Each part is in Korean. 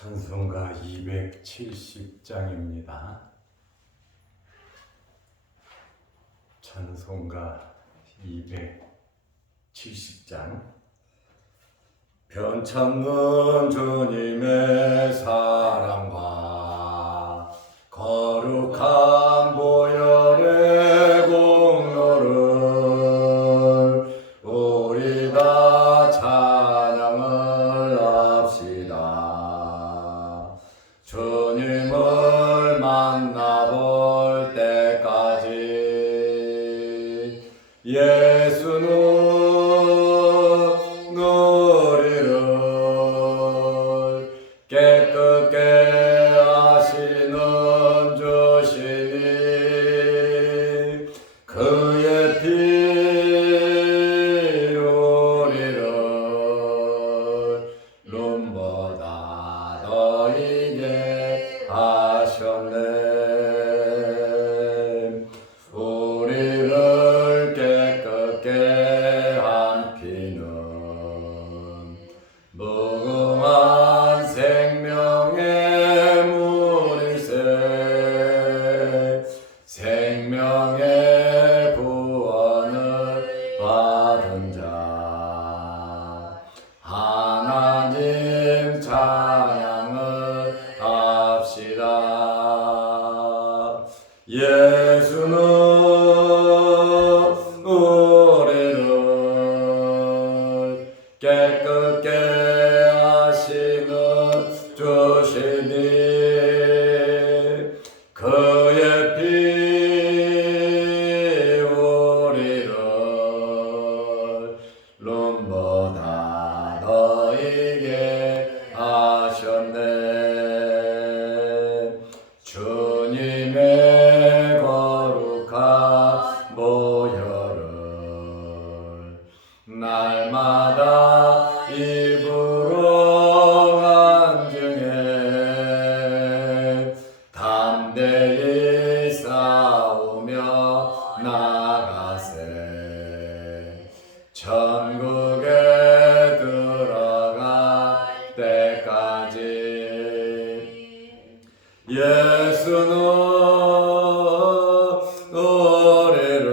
찬송가 270장입니다. 찬송가 270장. 변창문 주님의 사랑과 거룩한 보혈의 공로를 우리 다 찬양을 합시다. 주님을 만나볼 때까지 예수는 우리를 깨끗게 하시는 주시니 그의 피 우리를 눈보다 더 이게 하셨네. 우리를 깨끗게 한 피는 무궁한 생명의 물일세. 생명의 구원을 받은 자 하나님 찬양을 합시다. 예수는 우리를 깨끗게 하시는 주시니 그의 피 우리를 눈보다 더 이게 하셨네. 주님의 거룩한 보혈을 날마다 입으로 간증해 담대히 싸우며 나가세. 천국에 들어갈 때까지 예수는 우리를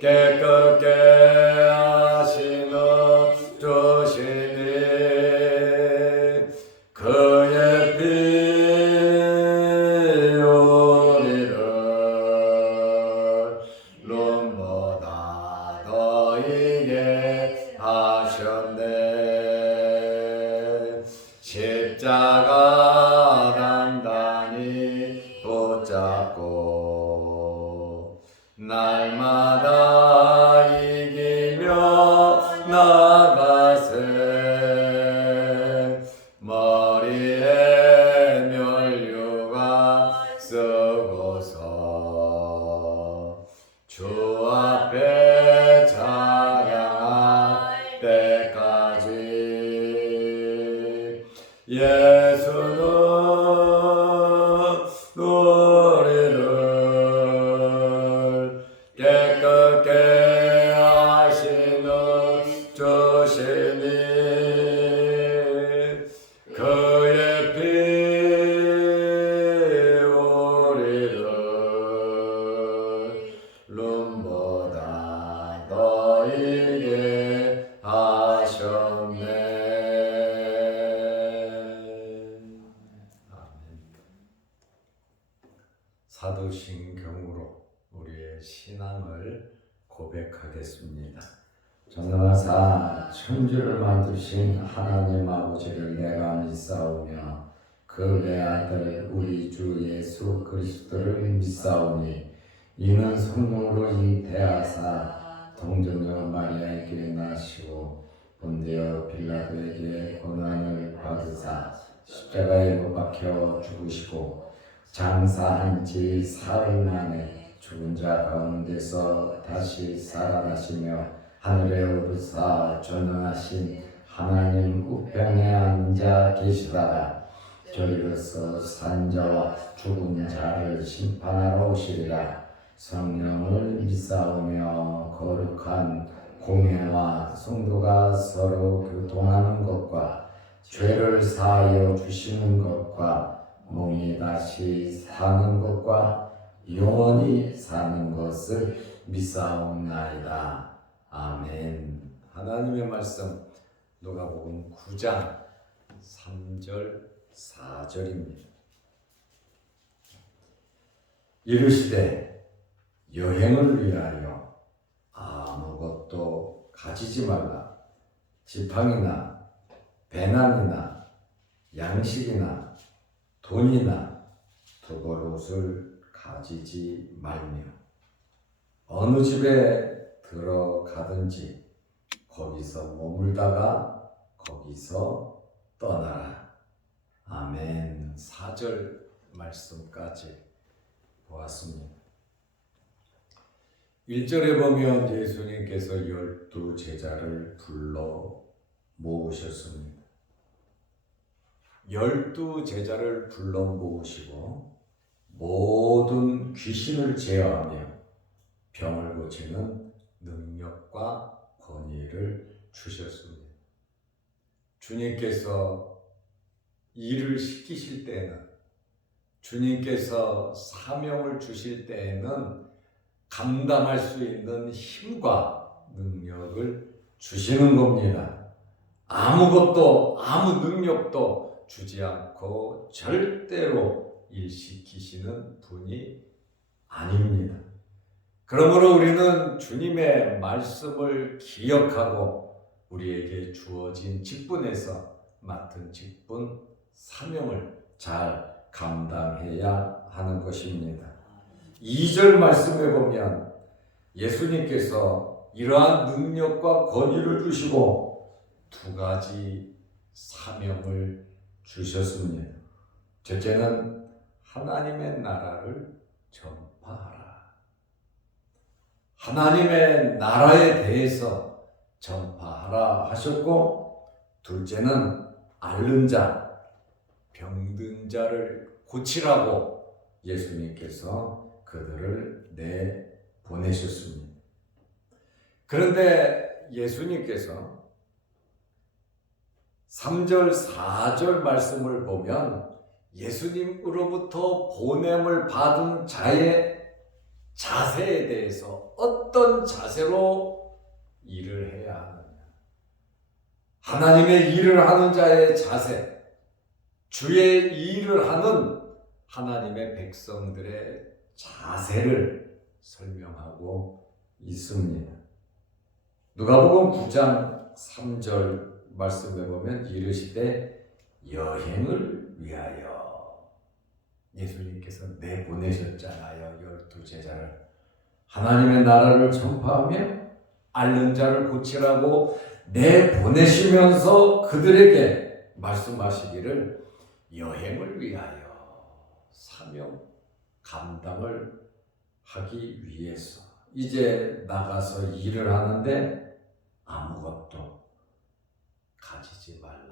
깨끗게 하시는 주시니 그의 피 우리를 눈보다 더 이게 하셨네. 십자가 단단히 붙잡고 날마다 이기며 나가세. 머리에 면류관 쓰고서 주 앞에 찬양할 때까지 예수는 우리를 깨끗게 하시는 주시니 그의 피 우리를 눈보다 더 이게 하셨네. 사도신경으로 우리의 신앙을 고백하겠습니다. 전능하사 천주를 만드신 하나님 아버지를 내가 믿사오며 그 외아들 우리 주 예수 그리스도를 믿사오니 이는 성령으로 잉태하사 동정녀 마리아에게 나시고 본디오 빌라도에게 고난을 받으사 십자가에 못 박혀 죽으시고 장사한 지 사흘 만에 죽은 자 가운데서 다시 살아나시며 하늘에 오르사 전능하신 하나님 우편에 앉아 계시다가 저리로서 산자와 죽은 자를 심판하러 오시리라. 성령을 믿사오며 거룩한 공회와 성도가 서로 교통하는 것과 죄를 사하여 주시는 것과 몸이 다시 사는 것과 영원히 사는 것을 믿사옵나이다. 아멘. 하나님의 말씀 누가복음 9장 3절 4절입니다. 이르시되 여행을 위하여 아무것도 가지지 말라. 지팡이나 배낭이나 양식이나 돈이나 두벌옷을 가지지 말며 어느 집에 들어가든지 거기서 머물다가 거기서 떠나라. 아멘. 4절 말씀까지 보았습니다. 1절에 보면 예수님께서 12 제자를 불러 모으셨습니다. 12 제자를 불러 모으시고 모든 귀신을 제어하며 병을 고치는 능력과 권위를 주셨습니다. 주님께서 일을 시키실 때에는, 주님께서 사명을 주실 때에는 감당할 수 있는 힘과 능력을 주시는 겁니다. 아무것도, 아무 능력도 주지 않고 절대로 일시키시는 분이 아닙니다. 그러므로 우리는 주님의 말씀을 기억하고 우리에게 주어진 직분에서 맡은 직분, 사명을 잘 감당해야 하는 것입니다. 2절 말씀에 보면 예수님께서 이러한 능력과 권위를 주시고 2가지 사명을 주셨습니다. 첫째는 하나님의 나라를 전파하라. 하나님의 나라에 대해서 전파하라 하셨고, 둘째는 앓는 자, 병든 자를 고치라고 예수님께서 그들을 내보내셨습니다. 그런데 예수님께서 3절, 4절 말씀을 보면 예수님으로부터 보냄을 받은 자의 자세에 대해서 어떤 자세로 일을 해야 하느냐, 하나님의 일을 하는 자의 자세, 주의 일을 하는 하나님의 백성들의 자세를 설명하고 있습니다. 누가복음 9장 3절 말씀에 보면 이르시되 여행을 위하여, 예수님께서 내보내셨잖아요. 12 제자를 하나님의 나라를 전파하며 앓는 자를 고치라고 내보내시면서 그들에게 말씀하시기를 여행을 위하여, 사명 감당을 하기 위해서 이제 나가서 일을 하는데 아무것도 가지지 말라.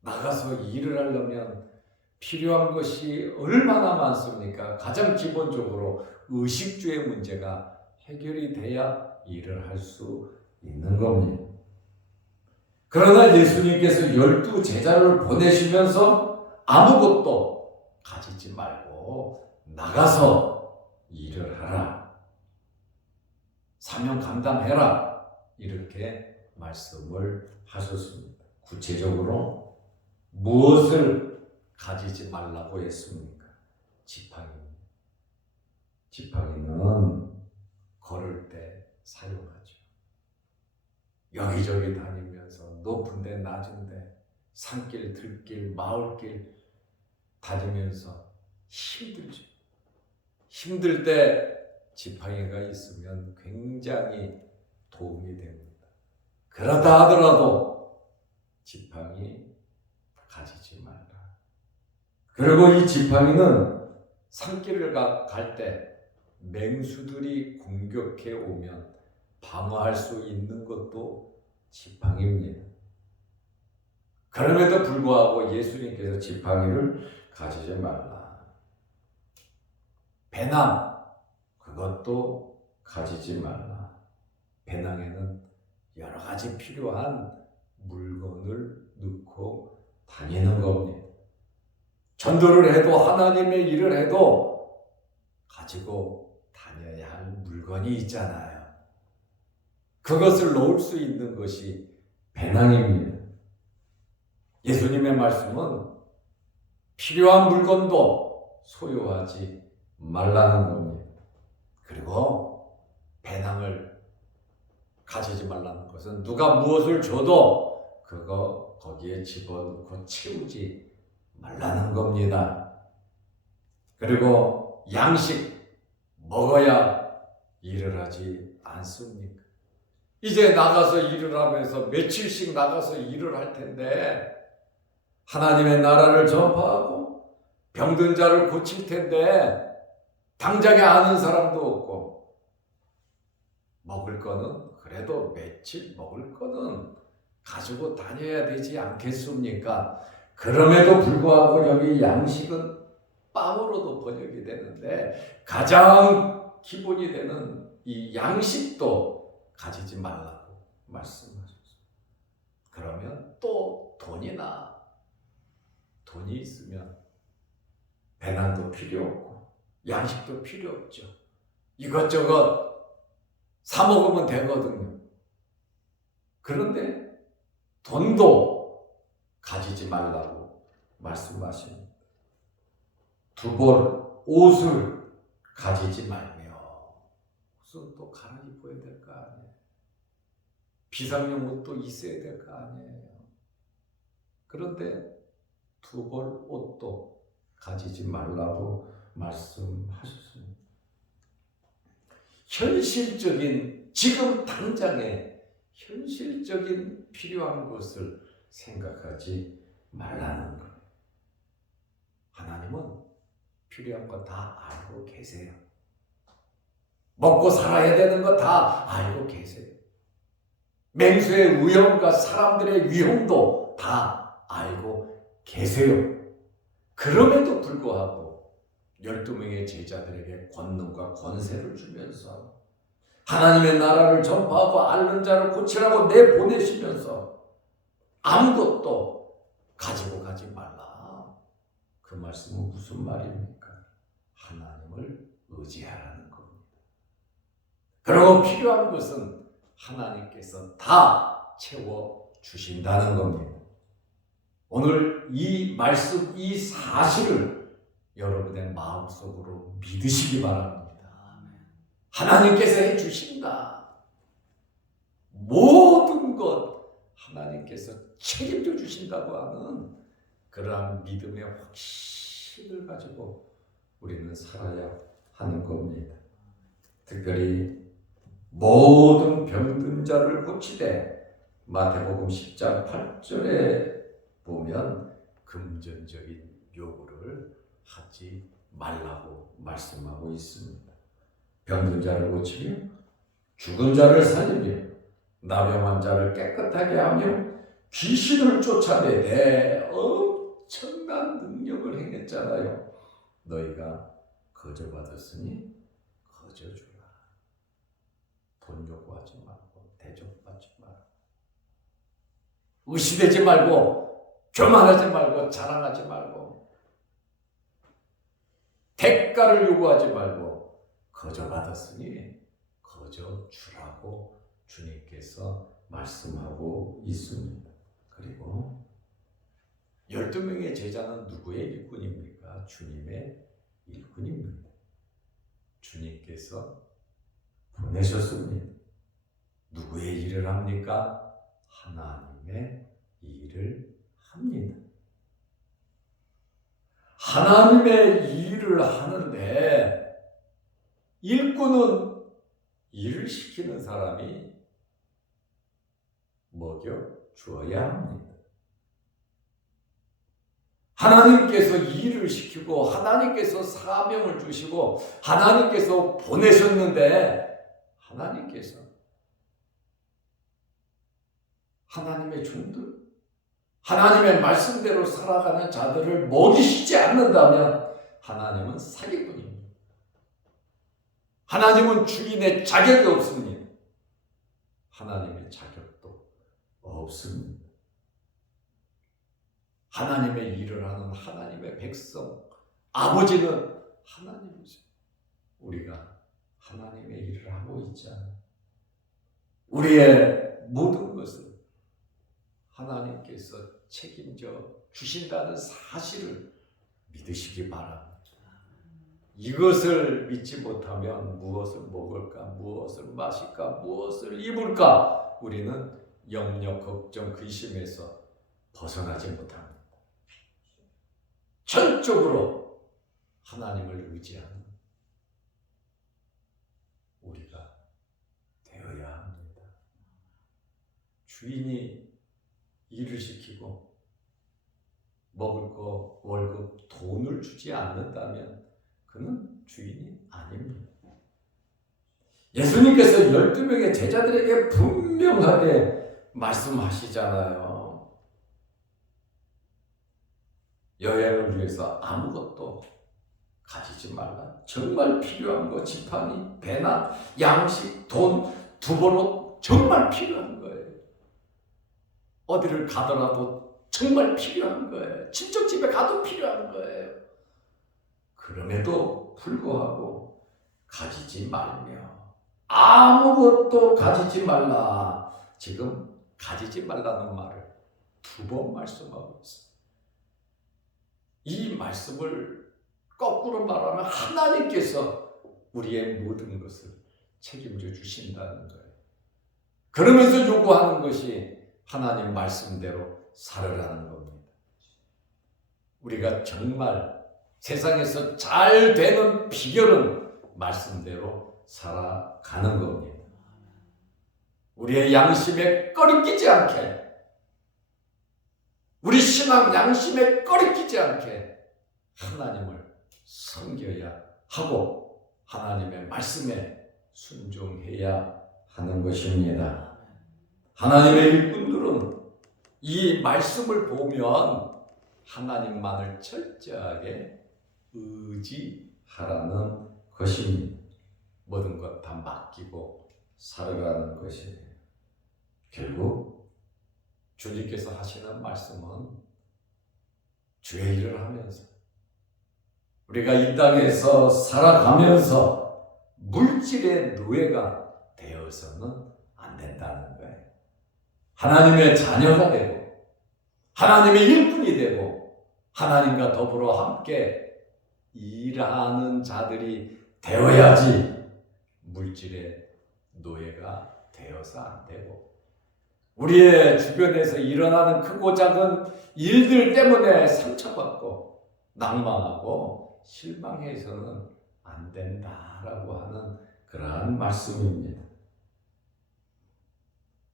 나가서 일을 하려면 필요한 것이 얼마나 많습니까? 가장 기본적으로 의식주의 문제가 해결이 돼야 일을 할 수 있는 겁니다. 그러나 예수님께서 12 제자를 보내시면서 아무것도 가지지 말고 나가서 일을 하라. 사명 감당해라. 이렇게 말씀을 하셨습니다. 구체적으로 무엇을 가지지 말라고 했습니까? 지팡이입니다. 지팡이는 걸을 때 사용하죠. 여기저기 다니면서 높은 데 낮은 데 산길 들길 마을길 다니면서 힘들죠. 힘들 때 지팡이가 있으면 굉장히 도움이 됩니다. 그러다 하더라도 지팡이 가지지 말라. 그리고 이 지팡이는 산길을 갈 때 맹수들이 공격해 오면 방어할 수 있는 것도 지팡이입니다. 그럼에도 불구하고 예수님께서 지팡이를 가지지 말라. 배낭, 그것도 가지지 말라. 배낭에는 여러 가지 필요한 물건을 넣고 다니는 겁니다. 전도를 해도 하나님의 일을 해도 가지고 다녀야 할 물건이 있잖아요. 그것을 놓을 수 있는 것이 배낭입니다. 예수님의 말씀은 필요한 물건도 소유하지 말라는 겁니다. 그리고 배낭을 가지지 말라는 것은 누가 무엇을 줘도 그거 거기에 집어넣고 채우지 말라는 겁니다. 그리고 양식 먹어야 일을 하지 않습니까? 이제 나가서 일을 하면서 며칠씩 나가서 일을 할 텐데 하나님의 나라를 전파하고 병든 자를 고칠 텐데 당장에 아는 사람도 없고 먹을 거는 그래도 며칠 먹을 거는 가지고 다녀야 되지 않겠습니까? 그럼에도 불구하고 여기 양식은 빵으로도 번역이 되는데 가장 기본이 되는 이 양식도 가지지 말라고 말씀하셨어요. 그러면 또 돈이 있으면 배낭도 필요 없고 양식도 필요 없죠. 이것저것 사 먹으면 되거든요. 그런데 돈도 가지지 말라고 말씀하십니다. 두벌 옷을 가지지 말며 옷은 또 갈아입어야 될 거 아니에요. 비상용 옷도 있어야 될 거 아니에요. 그런데 두벌 옷도 가지지 말라고 말씀하셨습니다. 현실적인 지금 당장의 현실적인 필요한 것을 생각하지 말라는 거예요. 하나님은 필요한 거 다 알고 계세요. 먹고 살아야 되는 거 다 알고 계세요. 맹수의 위험과 사람들의 위험도 다 알고 계세요. 그럼에도 불구하고 12명의 제자들에게 권능과 권세를 주면서 하나님의 나라를 전파하고 앓는 자를 고치라고 내보내시면서 아무것도 가지고 가지 말라. 그 말씀은 무슨 말입니까? 하나님을 의지하라는 겁니다. 그리고 필요한 것은 하나님께서 다 채워주신다는 겁니다. 오늘 이 말씀, 이 사실을 여러분의 마음속으로 믿으시기 바랍니다. 하나님께서 해주신다. 모든 것 하나님께서 책임져 주신다고 하는 그러한 믿음의 확신을 가지고 우리는 살아야 하는 겁니다. 특별히 모든 병든 자를 고치되 마태복음 10장 8절에 보면 금전적인 요구를 하지 말라고 말씀하고 있습니다. 병든 자를 고치며 죽은 자를 살리며 나병한 자를 깨끗하게 하며 귀신을 쫓아내되 엄청난 능력을 행했잖아요. 너희가 거저 받았으니 거저 주라. 돈 요구하지 말고 대접받지 말고 의시되지 말고 교만하지 말고 자랑하지 말고 대가를 요구하지 말고 거저 받았으니 거저 주라고 주님께서 말씀하고 있습니다. 그리고 12명의 제자는 누구의 일꾼입니까? 주님의 일꾼입니다. 주님께서 보내셨습니다. 누구의 일을 합니까? 하나님의 일을 합니다. 하나님의 일을 하는데 일꾼은 일을 시키는 사람이 먹여 주어야 합니다. 하나님께서 일을 시키고 하나님께서 사명을 주시고 하나님께서 보내셨는데 하나님께서 하나님의 종들 하나님의 말씀대로 살아가는 자들을 먹이시지 않는다면 하나님은 사기꾼입니다. 하나님은 주인의 자격이 없습니다. 하나님의 자격도 없습니다. 하나님의 일을 하는 하나님의 백성, 아버지는 하나님이죠. 우리가 하나님의 일을 하고 있잖아요. 우리의 모든 것을 하나님께서 책임져 주신다는 사실을 믿으시기 바랍니다. 이것을 믿지 못하면 무엇을 먹을까, 무엇을 마실까, 무엇을 입을까, 우리는 염려, 걱정, 근심에서 벗어나지 못합니다. 전적으로 하나님을 의지하는 우리가 되어야 합니다. 주인이 일을 시키고 먹을 거, 월급, 돈을 주지 않는다면 그는 주인이 아닙니다. 예수님께서 12명의 제자들에게 분명하게 말씀하시잖아요. 여행을 위해서 아무것도 가지지 말라. 정말 필요한 거, 지팡이, 배나 양식, 돈, 두보로 정말 필요한 거예요. 어디를 가더라도 정말 필요한 거예요. 친척 집에 가도 필요한 거예요. 그럼에도 불구하고 가지지 말며 아무것도 가지지 말라. 지금 가지지 말라는 말을 2번 말씀하고 있어요. 이 말씀을 거꾸로 말하면 하나님께서 우리의 모든 것을 책임져 주신다는 거예요. 그러면서 요구하는 것이 하나님 말씀대로 살으라는 겁니다. 우리가 정말 세상에서 잘 되는 비결은 말씀대로 살아가는 겁니다. 우리의 양심에 꺼리끼지 않게, 우리 신앙 양심에 꺼리끼지 않게 하나님을 섬겨야 하고 하나님의 말씀에 순종해야 하는 것입니다. 하나님의 일꾼들은 이 말씀을 보면 하나님만을 철저하게 의지하라는 것입니다. 모든 것 다 맡기고 살아가는 것이에요. 결국 주님께서 하시는 말씀은 주의 일을 하면서 우리가 이 땅에서 살아가면서 물질의 노예가 되어서는 안 된다는 거예요. 하나님의 자녀가 되고 하나님의 일꾼이 되고 하나님과 더불어 함께 일하는 자들이 되어야지 물질의 노예가 되어서 안 되고 우리의 주변에서 일어나는 크고 작은 일들 때문에 상처받고 낭망하고 실망해서는 안 된다라고 하는 그러한 말씀입니다.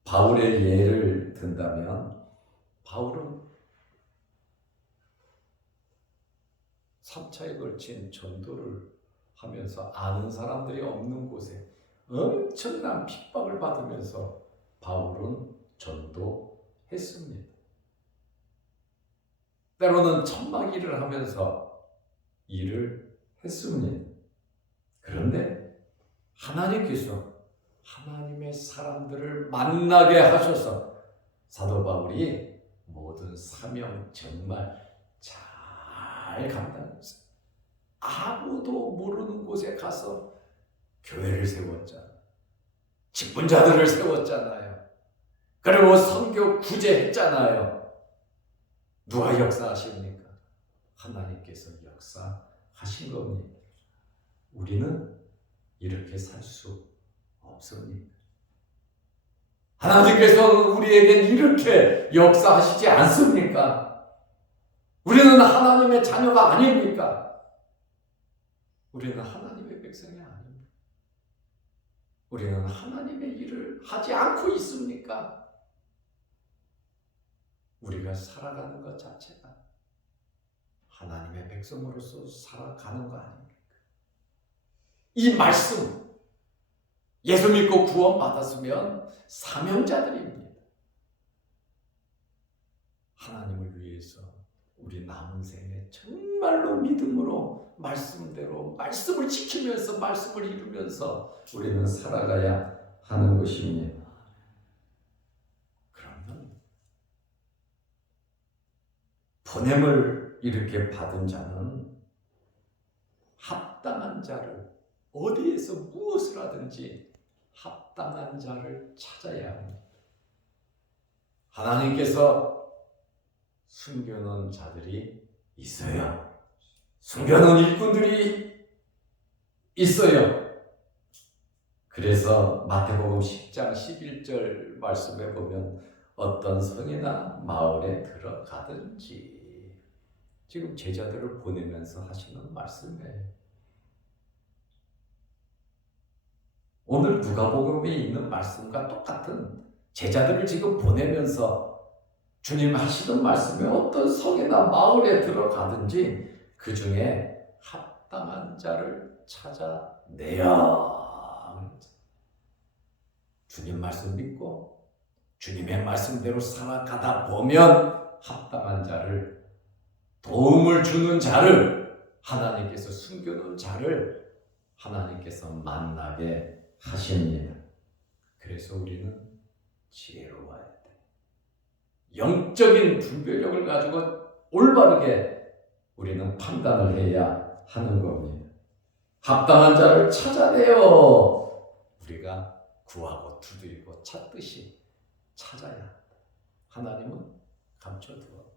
바울의 예를 든다면 바울은 3차에 걸친 전도를 하면서 아는 사람들이 없는 곳에 엄청난 핍박을 받으면서 바울은 전도했습니다. 때로는 천막 일을 하면서 일을 했습니다. 그런데 하나님께서 하나님의 사람들을 만나게 하셔서 사도 바울이 모든 사명 정말 잘 감당했어요. 아무도 모르는 곳에 가서 교회를 세웠잖아요. 직분자들을 세웠잖아요. 그리고 선교 구제했잖아요. 누가 역사하십니까? 하나님께서 역사하신 겁니다. 우리는 이렇게 살 수 없습니다. 하나님께서 우리에게 이렇게 역사하시지 않습니까? 우리는 하나님의 자녀가 아닙니까? 우리는 하나님의 백성이 아닙니다. 우리는 하나님의 일을 하지 않고 있습니까? 우리가 살아가는 것 자체가 하나님의 백성으로서 살아가는 거 아닙니까? 이 말씀, 예수 믿고 구원받았으면 사명자들입니다. 하나님을 위해서 우리 남은 생에 정말로 믿음으로 말씀대로 말씀을 지키면서 말씀을 이루면서 우리는 살아가야 하는 것입니다. 그러면 보냄을 이렇게 받은 자는 합당한 자를, 어디에서 무엇을 하든지 합당한 자를 찾아야 합니다. 하나님께서 숨겨놓은 자들이 있어요. 숨겨놓은 일꾼들이 있어요. 그래서 마태복음 10장 11절 말씀에 보면 어떤 성이나 마을에 들어가든지, 지금 제자들을 보내면서 하시는 말씀이에요. 오늘 누가복음에 있는 말씀과 똑같은, 제자들을 지금 보내면서 주님 하시는 말씀에 어떤 성이나 마을에 들어가든지 그 중에 합당한 자를 찾아내야. 주님 말씀 믿고 주님의 말씀대로 살아가다 보면 합당한 자를, 도움을 주는 자를, 하나님께서 숨겨놓은 자를 하나님께서 만나게 하십니다. 그래서 우리는 지혜로워야 돼. 영적인 분별력을 가지고 올바르게 우리는 판단을 해야 하는 겁니다. 합당한 자를 찾아내어 우리가 구하고 두드리고 찾듯이 찾아야 한다. 하나님은 감춰두었다.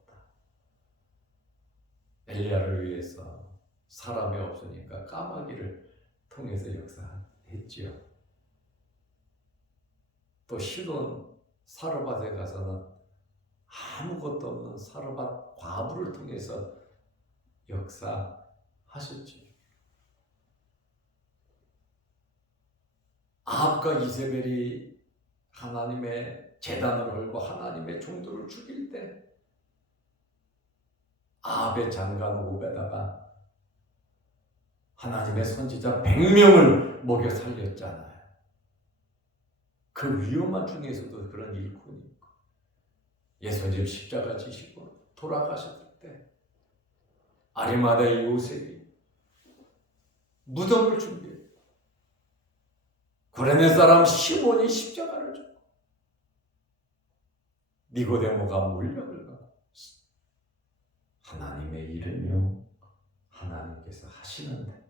엘리야를 위해서 사람이 없으니까 까마귀를 통해서 역사했지요. 또 시돈 사르밧에 가서는 아무것도 없는 사르밧 과부를 통해서 역사하셨지. 아합과 이세벨이 하나님의 제단을 헐고 하나님의 종들을 죽일 때 아합의 장관 옥에다가 하나님의 선지자 100명을 먹여 살렸잖아요. 그 위험한 중에서도 그런 일꾼이 있고, 예수님 십자가 지시고 돌아가셨을 때 아리마다의 요셉이 무덤을 준비해, 구레네 사람 시몬이 십자가를 줬고, 니고데모가 물약을 가고, 하나님의 일은요 하나님께서 하시는데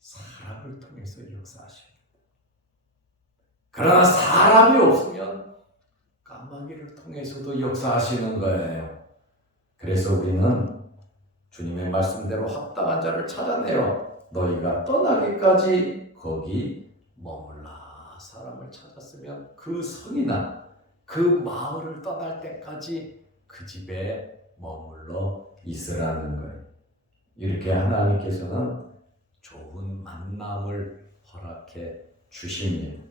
사람을 통해서 역사하십니다. 그러나 사람이 없으면 까마귀를 통해서도 역사하시는 거예요. 그래서 우리는 주님의 말씀대로 합당한 자를 찾아내어 너희가 떠나기까지 거기 머물라. 사람을 찾았으면 그 성이나 그 마을을 떠날 때까지 그 집에 머물러 있으라는 거예요. 이렇게 하나님께서는 좋은 만남을 허락해 주십니다.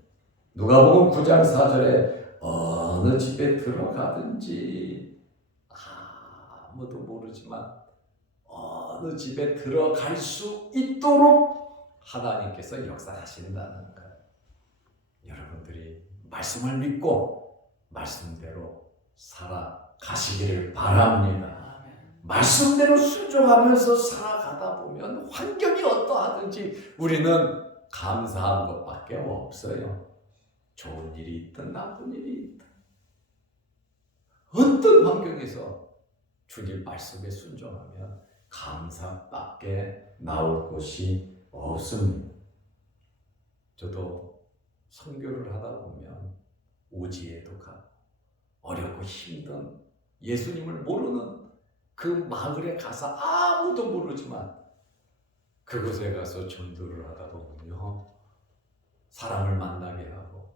누가복음 9장 4절에 어느 집에 들어가든지, 아무도 모르지만 어느 집에 들어갈 수 있도록 하나님께서 역사하신다는 거예요. 여러분들이 말씀을 믿고 말씀대로 살아가시기를 바랍니다. 말씀대로 순종하면서 살아가다 보면 환경이 어떠하든지 우리는 감사한 것밖에 없어요. 좋은 일이 있든 나쁜 일이 있든 어떤 환경에서 주님 말씀에 순종하면 감사밖에 나올 곳이 없습니다. 저도 선교를 하다 보면 오지에도 가고 어렵고 힘든 예수님을 모르는 그 마을에 가서 아무도 모르지만 그곳에 가서 전도를 하다 보면요 사람을 만나게 하고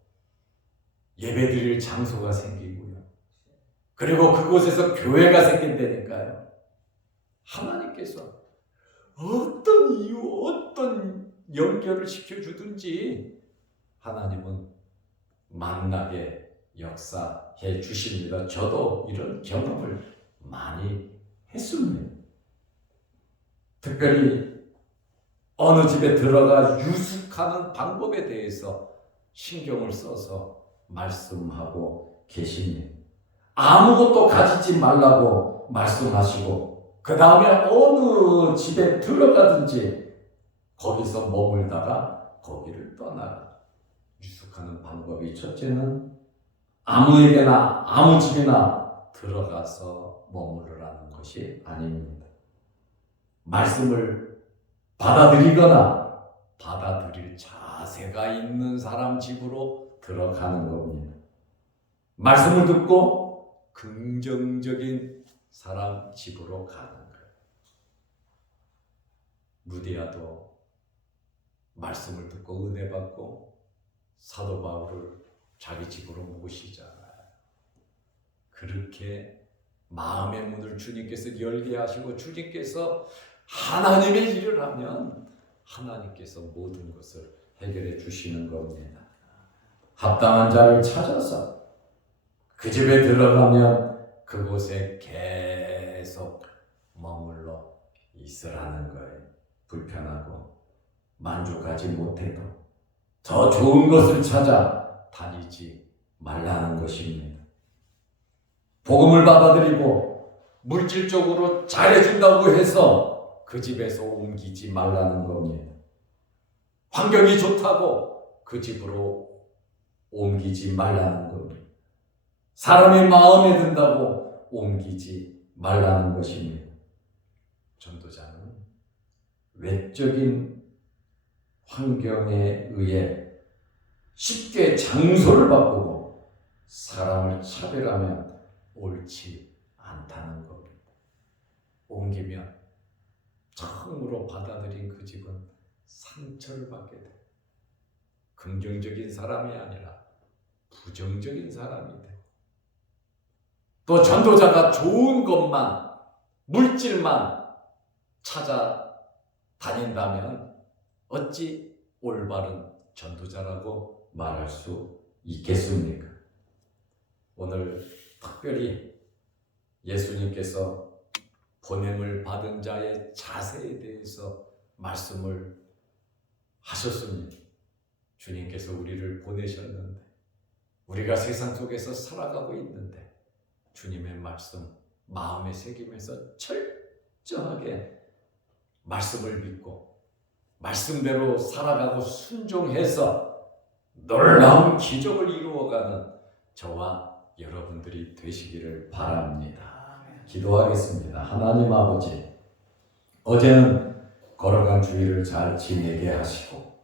예배드릴 장소가 생기고요, 그리고 그곳에서 교회가 생긴다니까요. 하나님께서 어떤 이유, 어떤 연결을 시켜주든지 하나님은 만나게 역사해 주십니다. 저도 이런 경험을 많이 했습니다. 특별히 어느 집에 들어가 유숙하는 방법에 대해서 신경을 써서 말씀하고 계십니다. 아무것도 가지지 말라고 말씀하시고 그 다음에 어느 집에 들어가든지 거기서 머물다가 거기를 떠나라. 유숙하는 방법이 첫째는 아무에게나 아무 집이나 들어가서 머무르라는 것이 아닙니다. 말씀을 받아들이거나 받아들일 자세가 있는 사람 집으로 들어가는 겁니다. 말씀을 듣고 긍정적인 사람 집으로 가는 거예요. 루디아도 말씀을 듣고 은혜 받고 사도 바울을 자기 집으로 모시잖아요. 그렇게 마음의 문을 주님께서 열게 하시고 주님께서 하나님의 일을 하면 하나님께서 모든 것을 해결해 주시는 겁니다. 합당한 자를 찾아서 그 집에 들어가면 그곳에 계속 머물러 있으라는 거예요. 불편하고 만족하지 못해도 더 좋은 것을 찾아 다니지 말라는 것입니다. 복음을 받아들이고 물질적으로 잘해준다고 해서 그 집에서 옮기지 말라는 겁니다. 환경이 좋다고 그 집으로 옮기지 말라는 겁니다. 사람이 마음에 든다고 옮기지 말라는 것입니다. 전도자는 외적인 환경에 의해 쉽게 장소를 바꾸고 사람을 차별하면 옳지 않다는 겁니다. 옮기면 처음으로 받아들인 그 집은 상처를 받게 돼요. 긍정적인 사람이 아니라 부정적인 사람이 돼요. 또 전도자가 좋은 것만, 물질만 찾아다닌다면 어찌 올바른 전도자라고 말할 수 있겠습니까? 오늘 특별히 예수님께서 보냄을 받은 자의 자세에 대해서 말씀을 하셨습니다. 주님께서 우리를 보내셨는데 우리가 세상 속에서 살아가고 있는데 주님의 말씀 마음에 새기면서 철저하게 말씀을 믿고 말씀대로 살아가고 순종해서 놀라운 기적을 이루어가는 저와 여러분들이 되시기를 바랍니다. 기도하겠습니다. 하나님 아버지, 어제는 걸어간 주일을 잘 지내게 하시고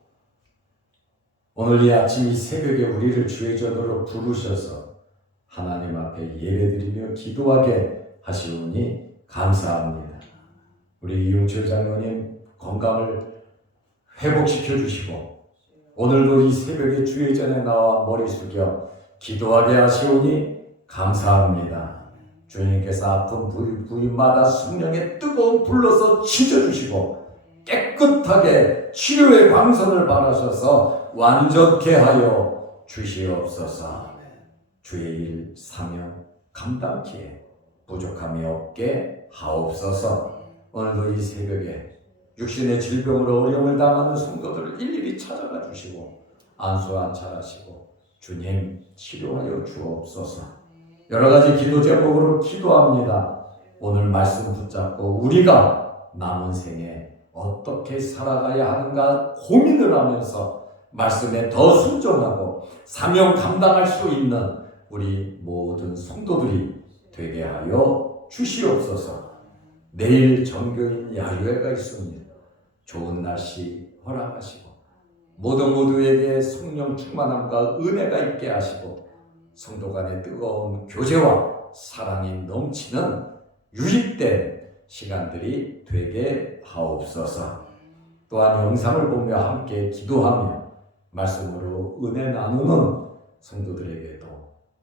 오늘 이 아침 이 새벽에 우리를 주의 전으로 부르셔서 하나님 앞에 예배드리며 기도하게 하시오니 감사합니다. 우리 이용철 장로님 건강을 회복시켜 주시고 오늘도 이 새벽에 주의 전에 나와 머리 숙여 기도하게 하시오니 감사합니다. 주님께서 아픈 부위마다 성령의 뜨거운 불로서 찢어주시고 깨끗하게 치료의 광선을 바라셔서 완전케 하여 주시옵소서. 주의 일 사명 감당키에 부족함이 없게 하옵소서. 오늘도 이 새벽에 육신의 질병으로 어려움을 당하는 성도들을 일일이 찾아가 주시고 안수 안찰하시고 주님 치료하여 주옵소서. 여러 가지 기도 제목으로 기도합니다. 오늘 말씀 붙잡고 우리가 남은 생에 어떻게 살아가야 하는가 고민을 하면서 말씀에 더 순종하고 사명 감당할 수 있는 우리 모든 성도들이 되게 하여 주시옵소서. 내일 정교인 야유회가 있습니다. 좋은 날씨 허락하시고 모두에게 성령 충만함과 은혜가 있게 하시고 성도 간의 뜨거운 교제와 사랑이 넘치는 유익된 시간들이 되게 하옵소서. 또한 영상을 보며 함께 기도하며 말씀으로 은혜 나누는 성도들에게도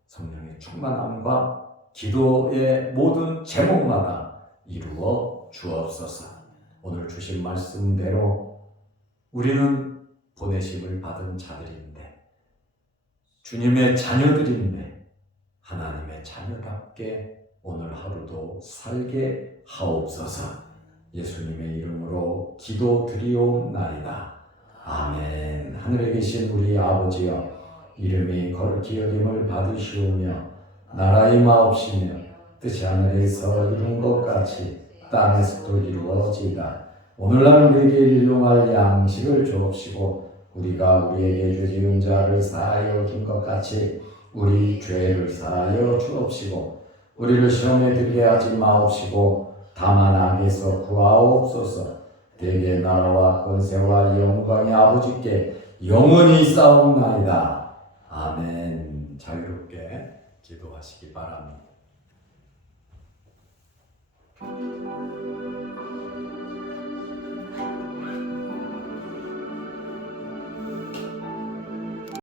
성령의 충만함과 기도의 모든 제목마다 이루어 주옵소서. 오늘 주신 말씀대로 우리는 보내심을 받은 자들인데 주님의 자녀들인데 하나님의 자녀답게 오늘 하루도 살게 하옵소서. 예수님의 이름으로 기도드리옵나이다. 아멘. 하늘에 계신 우리 아버지여, 이름이 거룩히 여김을 받으시오며 나라의 마옵시며 뜻이 하늘에서 이룬 것 같이 땅에서도 이루어지이다. 오늘날 우리에게 일용할 양식을 주옵시고 우리가 우리에게 죄 지은 자를 사하여 준 것 같이 우리 죄를 사하여 주옵시고 우리를 시험에 들게 하지 마옵시고 다만 악에서 구하옵소서. 대개 나라와 권세와 영광이 아버지께 영원히 있사옵나이다. 아멘. 자유롭게 기도하시기 바랍니다.